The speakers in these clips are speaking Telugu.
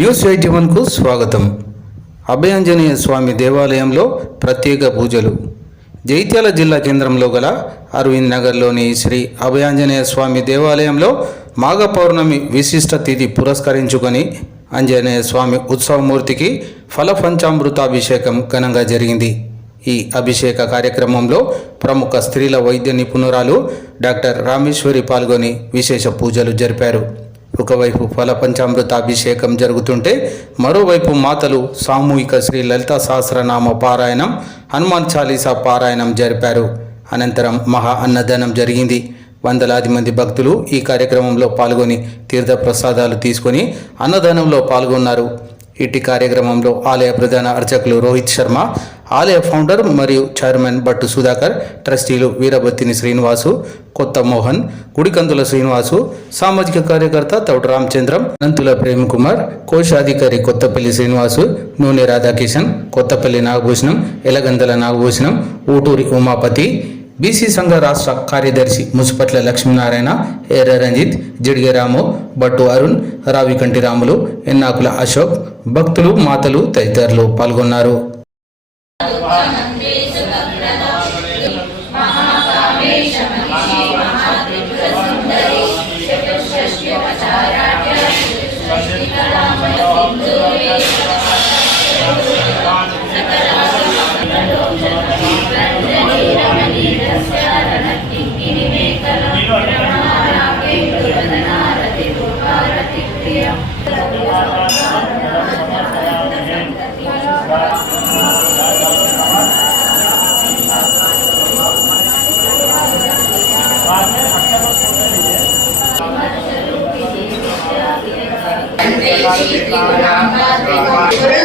న్యూస్ ఎయిటీ వన్కు స్వాగతం. అభయాంజనేయ స్వామి దేవాలయంలో ప్రత్యేక పూజలు. జైత్యాల జిల్లా కేంద్రంలో గల అరవింద్ నగర్లోని శ్రీ అభయాంజనేయ స్వామి దేవాలయంలో మాఘ పౌర్ణమి విశిష్ట తిథి పురస్కరించుకొని ఆంజనేయ స్వామి ఉత్సవమూర్తికి ఫలపంచామృతాభిషేకం ఘనంగా జరిగింది. ఈ అభిషేక కార్యక్రమంలో ప్రముఖ స్త్రీల వైద్య నిపుణురాలు డాక్టర్ రామేశ్వరి పాల్గొని విశేష పూజలు జరిపారు. ఒకవైపు ఫల పంచామృతాభిషేకం జరుగుతుంటే మరోవైపు మాతలు సామూహిక శ్రీ లలిత సహస్రనామ పారాయణం హనుమాన్ చాలీసా పారాయణం జరిపారు. అనంతరం మహా అన్నదానం జరిగింది. వందలాది మంది భక్తులు ఈ కార్యక్రమంలో పాల్గొని తీర్థ ప్రసాదాలు తీసుకొని అన్నదానంలో పాల్గొన్నారు. ఇట్టి కార్యక్రమంలో ఆలయ ప్రధాన అర్చకులు రోహిత్ శర్మ ఆలయ ఫౌండర్ మరియు చైర్మన్ భట్టు సుధాకర్ ట్రస్టీలు వీరబత్తిని శ్రీనివాసు కొత్త మోహన్ గుడికందుల శ్రీనివాసు సామాజిక కార్యకర్త తౌట రామచంద్రం నంతుల ప్రేమ్ కుమార్ కోశాధికారి కొత్తపల్లి శ్రీనివాసు నూనె రాధాకిషన్ కొత్తపల్లి నాగభూషణం ఎలగందల నాగభూషణం ఊటూరి ఉమాపతి బీసీ సంఘ రాష్ట్ర కార్యదర్శి ముసుపట్ల లక్ష్మీనారాయణ ఎర్ర రంజిత్ జిడిగ రాము భట్టు అరుణ్ రావికంటి రాములు ఎన్నాకుల అశోక్ భక్తులు మాతలు తదితరులు పాల్గొన్నారు.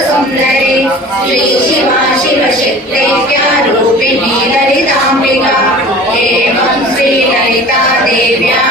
सुन्दरे श्री शिवा शिवशक्तेभ्यः रूपिणी ललितांबिका एवं श्रीललिता देव्या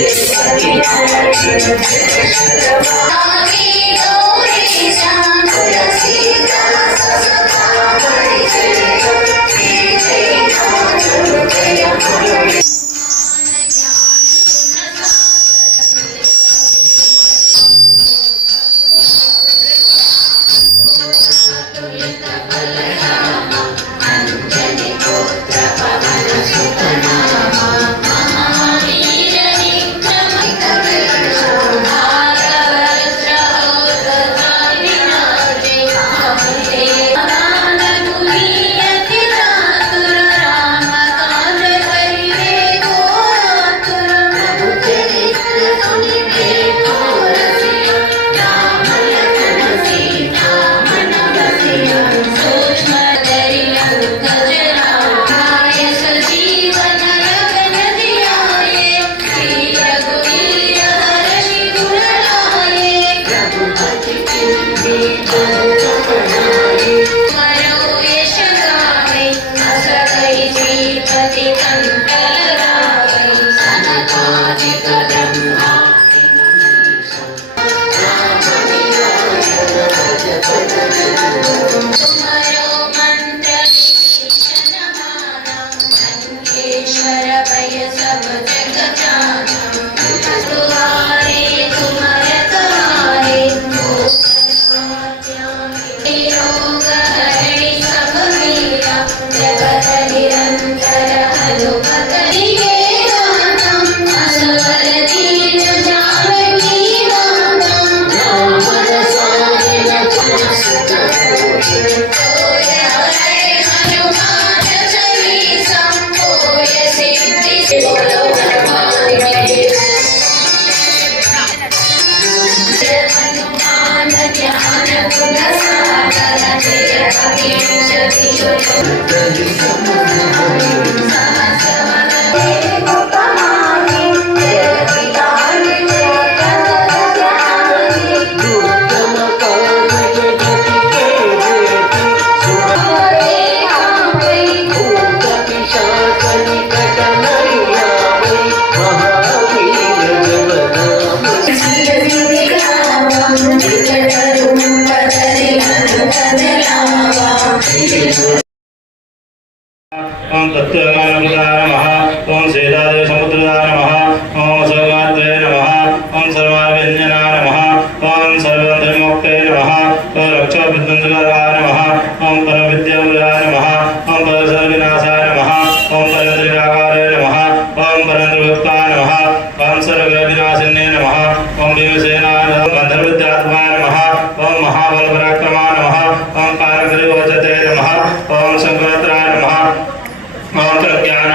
Thank you.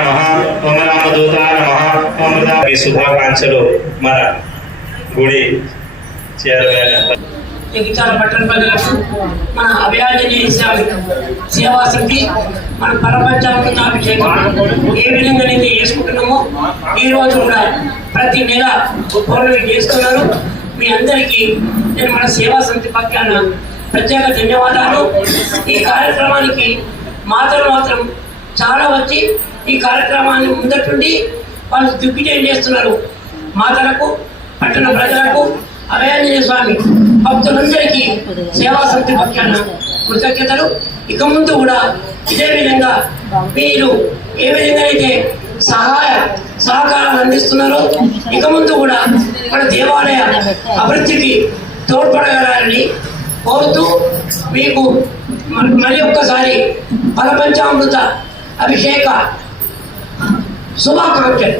నమ ఓం రామదూతాయ నమ ఓం మృదా ఈ శుభాకాంక్షలు మన గుడి చేరవేల జగిత్యాల పట్టణ ప్రజలకు మన అభయాజనేయ సేవా సమితి మన పరపంచామృతాభిషేకం ఏ విధంగా అయితే చేసుకుంటున్నామో ఈ రోజు కూడా ప్రతి నెల పౌరులు చేస్తున్నారు మీ అందరికీ నేను మన సేవా సమితి పక్షాన ప్రత్యేక ధన్యవాదాలు ఈ కార్యక్రమానికి మాత్రం మాత్రం చాలా వచ్చి ఈ కార్యక్రమాన్ని ముందటుండి వాళ్ళు దిగ్విజయం చేస్తున్నారు? మాతలకు పట్టణ ప్రజలకు అభయాంజనేయ స్వామి భక్తులందరికీ సేవా సమితి పక్షాన కృతజ్ఞతలు. ఇక ముందు కూడా ఇదే విధంగా మీరు ఏ విధంగా అయితే సహాయ సహకారాలు అందిస్తున్నారో ఇక ముందు కూడా మన దేవాలయ అభివృద్ధికి తోడ్పడగలని కోరుతూ మీకు మరి మరి ఒక్కసారి పరపంచామృత అభిషేక శుభాకాంక్షలు.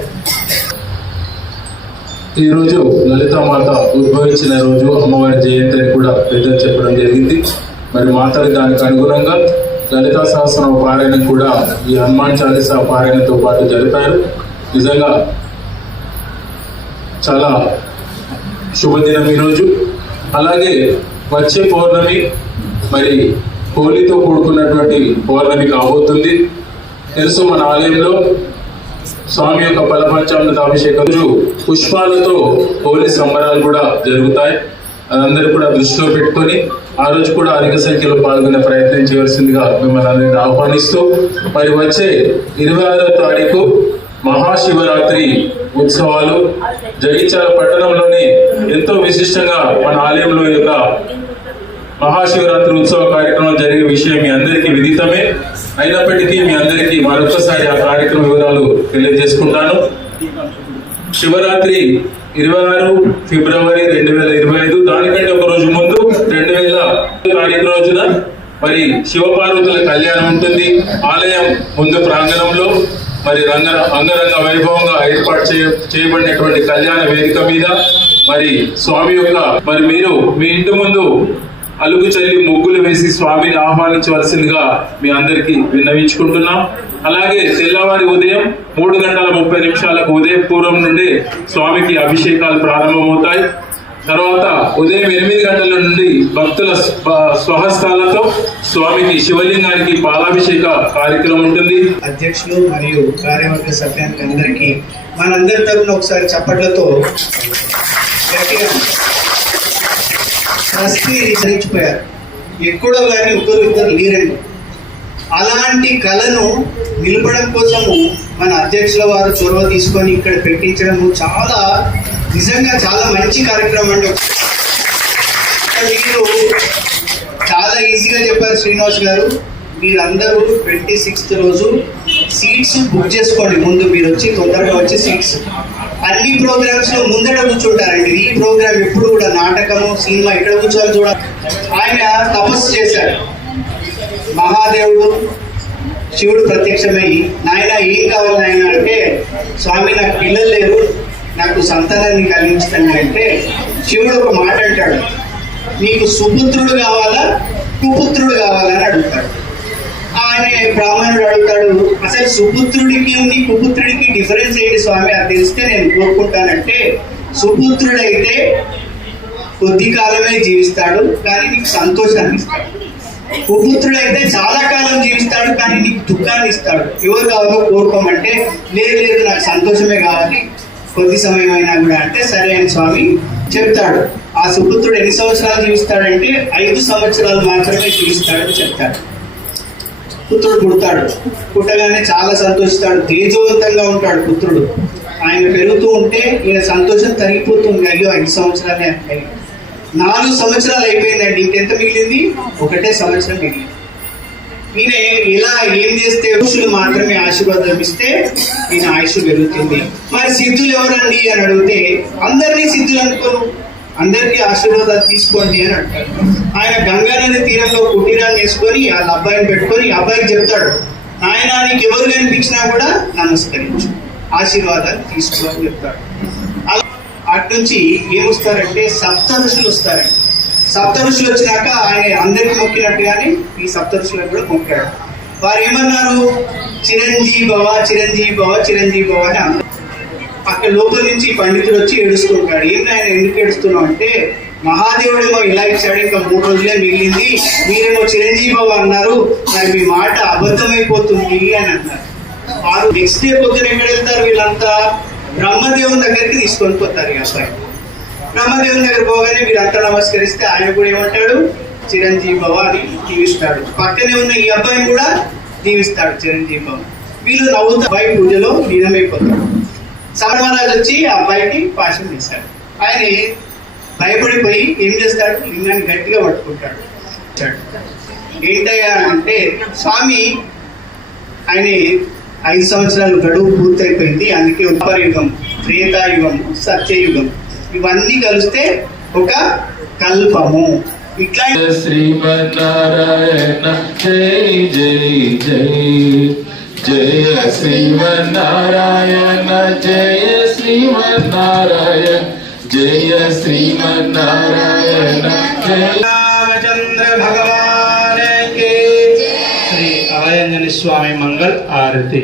ఈ రోజు లలితామాత ఉద్భవించిన రోజు అమ్మవారి జయంతి అని కూడా పెద్దలు చెప్పడం జరిగింది. మరి మాతలు దానికి అనుగుణంగా లలితా సహస్రం పారాయణ కూడా ఈ హనుమాన్ చాలీసా పారాయణతో పాటు జరిపారు. నిజంగా చాలా శుభదినం ఈరోజు. అలాగే వచ్చే పౌర్ణమి మరి హోలీతో కూడుకున్నటువంటి పౌర్ణమి కాబోతుంది. తెలుసు మన ఆలయంలో స్వామి యొక్క పలపంచామృత అభిషేకం పుష్పాలతో హోలీ సంబరాలు కూడా జరుగుతాయి. అదందరూ కూడా దృష్టిలో పెట్టుకొని ఆ రోజు కూడా అధిక సంఖ్యలో పాల్గొనే ప్రయత్నం చేయవలసిందిగా మిమ్మల్ని అందరినీ ఆహ్వానిస్తూ మరి వచ్చే ఇరవై ఆరో తారీఖు మహాశివరాత్రి ఉత్సవాలు జగిత్యాల పట్టణంలోని ఎంతో విశిష్టంగా మన ఆలయంలో యొక్క మహాశివరాత్రి ఉత్సవ కార్యక్రమం జరిగే విషయం మీ అందరికీ విదితమే. అయినప్పటికీ మీ అందరికీ మరొకసారి ఆ కార్యక్రమ వివరాలు తెలియజేసుకుంటాను. శివరాత్రి ఇరవై ఆరు ఫిబ్రవరి రెండు వేల ఇరవై ఐదు దానికంటే ఒక రోజు ముందు రెండు వేల తారీఖు రోజున మరి శివపార్వతుల కళ్యాణం ఉంటుంది. ఆలయం ముందు ప్రాంగణంలో మరి రంగ అంగరంగ వైభవంగా ఏర్పాటు చేయ చేయబడినటువంటి కళ్యాణ వేదిక మీద మరి స్వామి యొక్క మరి మీరు మీ ఇంటి ముందు అలుగు చల్లి ముగ్గులు వేసి స్వామిని ఆహ్వానించవలసిందిగా మీ అందరికీ విన్నవించుకుంటున్నాం. అలాగే తెల్లవారి ఉదయం మూడు గంటల ముప్పై నిమిషాలకు ఉదయం పూర్వం నుండి స్వామికి అభిషేకాలు ప్రారంభమవుతాయి. తర్వాత ఉదయం ఎనిమిది గంటల నుండి భక్తుల స్వహస్తాలతో స్వామికి శివలింగానికి పాలాభిషేక కార్యక్రమం ఉంటుంది. అధ్యక్షులు మరియు కార్యవర్గ సభ్యానికి అందరికీ మనందరి తరఫున ఒకసారి చప్పట్లతో గట్టిగా ట్రస్టీ విసరించిపోయారు ఎక్కడో కానీ ఒకరు ఇద్దరు లేరండి. అలాంటి కళను నిలపడం కోసము మన అధ్యక్షుల వారు చొరవ తీసుకొని ఇక్కడ పెట్టించడము చాలా నిజంగా చాలా మంచి కార్యక్రమం అండి. మీరు చాలా ఈజీగా చెప్పారు శ్రీనివాస్ గారు. మీరందరూ ట్వంటీ సిక్స్త్ రోజు సీట్స్ బుక్ చేసుకోండి. ముందు మీరు వచ్చి తొందరగా వచ్చి సీట్స్ అన్ని ప్రోగ్రామ్స్లో ముందర కూర్చుంటారండి. ఈ ప్రోగ్రామ్ ఎప్పుడు కూడా నాటకము సినిమా ఎక్కడ కూర్చోవాలి చూడ ఆయన తపస్సు చేశాడు. మహాదేవుడు శివుడు ప్రత్యక్షమై నాయన ఏం కావాలి నాయన? అంటే స్వామి నాకు పిల్లలు లేరు. నాకు సంతానాన్ని కలిగించండి. అంటే శివుడు ఒక మాట అంటాడు. నీకు సుపుత్రుడు కావాలా? కుపుత్రుడు కావాలా? అని అడుగుతాడు. ఆయన బ్రాహ్మణుడు అడుగుతాడు అసలు సుపుత్రుడికి నీ కుపుత్రుడికి డిఫరెన్స్ ఏంటి స్వామి? అది తెలిస్తే నేను కోరుకుంటానంటే సుపుత్రుడైతే కొద్ది కాలమే జీవిస్తాడు కానీ నీకు సంతోషాన్ని ఇస్తాడు. కుపుత్రుడైతే చాలా కాలం జీవిస్తాడు కానీ నీకు దుఃఖాన్ని ఇస్తాడు. ఎవరు కావాలో కోరుకోమంటే లేదు లేదు నాకు సంతోషమే కావాలి కొద్ది సమయం అయినా కూడా అంటే సరే అని స్వామి చెప్తాడు. ఆ సుపుత్రుడు ఎన్ని సంవత్సరాలు జీవిస్తాడంటే ఐదు సంవత్సరాలు మాత్రమే జీవిస్తాడని చెప్తాడు. పుత్రుడు పుడతాడు. పుట్టగానే చాలా సంతోషిస్తాడు. తేజవంతంగా ఉంటాడు పుత్రుడు. ఆయన పెరుగుతూ ఉంటే ఈయన సంతోషం తరిగిపోతుంది. అయ్యో ఐదు సంవత్సరాలే అంటే. నాలుగు సంవత్సరాలు అయిపోయిందండి. ఇంకెంత మిగిలింది? ఒకటే సంవత్సరం మిగిలింది. ఈయన ఇలా ఏం చేస్తే ఋషులు మాత్రమే ఆశీర్వాదం ఇస్తే ఈయన ఆయుష్ పెరుగుతుంది. మరి సిద్ధులు ఎవరండి అని అడిగితే అందరినీ సిద్ధులు అనుకోరు అందరికీ ఆశీర్వాదాలు తీసుకోండి అని అంటారు. ఆయన గంగా నది తీరంలో కుటీరాన్ని వేసుకొని వాళ్ళ అబ్బాయిని పెట్టుకొని ఈ అబ్బాయికి చెప్తాడు ఆయన నీకు ఎవరు కనిపించినా కూడా నమస్కరించు ఆశీర్వాదాలు తీసుకో అని చెప్తాడు. అలా అటు నుంచి ఏమొస్తారంటే సప్త ఋషులు వస్తారండి. సప్త ఋషులు వచ్చినాక ఆయన అందరికి మొక్కినట్టుగానే ఈ సప్త ఋషులకు కూడా మొక్కాడు. వారు ఏమన్నారు? చిరంజీవి భవ చిరంజీవి భవ చిరంజీవి భవ అని అన్నారు. అక్కడ లోపల నుంచి పండితులు పండితుడు వచ్చి ఏడుస్తుంటాడు. ఏం ఆయన ఎందుకు ఏడుస్తున్నావు అంటే మహాదేవుడేమో ఇలా ఇచ్చాడు ఇంకా మూడు రోజులే మిగిలింది. మీరేమో చిరంజీవి బాబు అన్నారు. మరి మీ మాట అబద్ధమైపోతుంది అని అన్నారు. వారు నెక్స్ట్ డే పొద్దున ఎక్కడ వెళ్తారు వీళ్ళంతా? బ్రహ్మదేవుని దగ్గరికి తీసుకొని పోతారు ఈ అబ్బాయి. బ్రహ్మదేవుని దగ్గర పోగానే వీరంతా నమస్కరిస్తే ఆయన కూడా ఏమంటాడు? చిరంజీవి బాబు అని దీవిస్తాడు. పక్కనే ఉన్న ఈ అబ్బాయిని కూడా దీవిస్తాడు చిరంజీవి బాబు. వీళ్ళు నవ్వుతా అబ్బాయి పూజలో లీనమైపోతారు సమరమహారాజు వచ్చి ఆ అబ్బాయికి పాశం చేశాడు ఆయన భయపడిపోయి ఏం చేస్తాడు? లింగాన్ని గట్టిగా పట్టుకుంటాడు. ఏంటయ్యా అంటే స్వామి ఆయన ఐదు సంవత్సరాలు గడువు పూర్తయిపోయింది. అందుకే ఉపరయుగం త్రేతాయుగం సత్యయుగం. ఇవన్నీ కలిస్తే ఒక కల్పము. ఇట్లా శ్రీమన్నారాయణ జై జై జై. జయ శ్రీమన్నారాయణ జయ శ్రీమన్నారాయణ జయ శ్రీమన్నారాయణ జయ రామచంద్ర భగవాన్ శ్రీ అభయంజని స్వామి మంగళ ఆరతి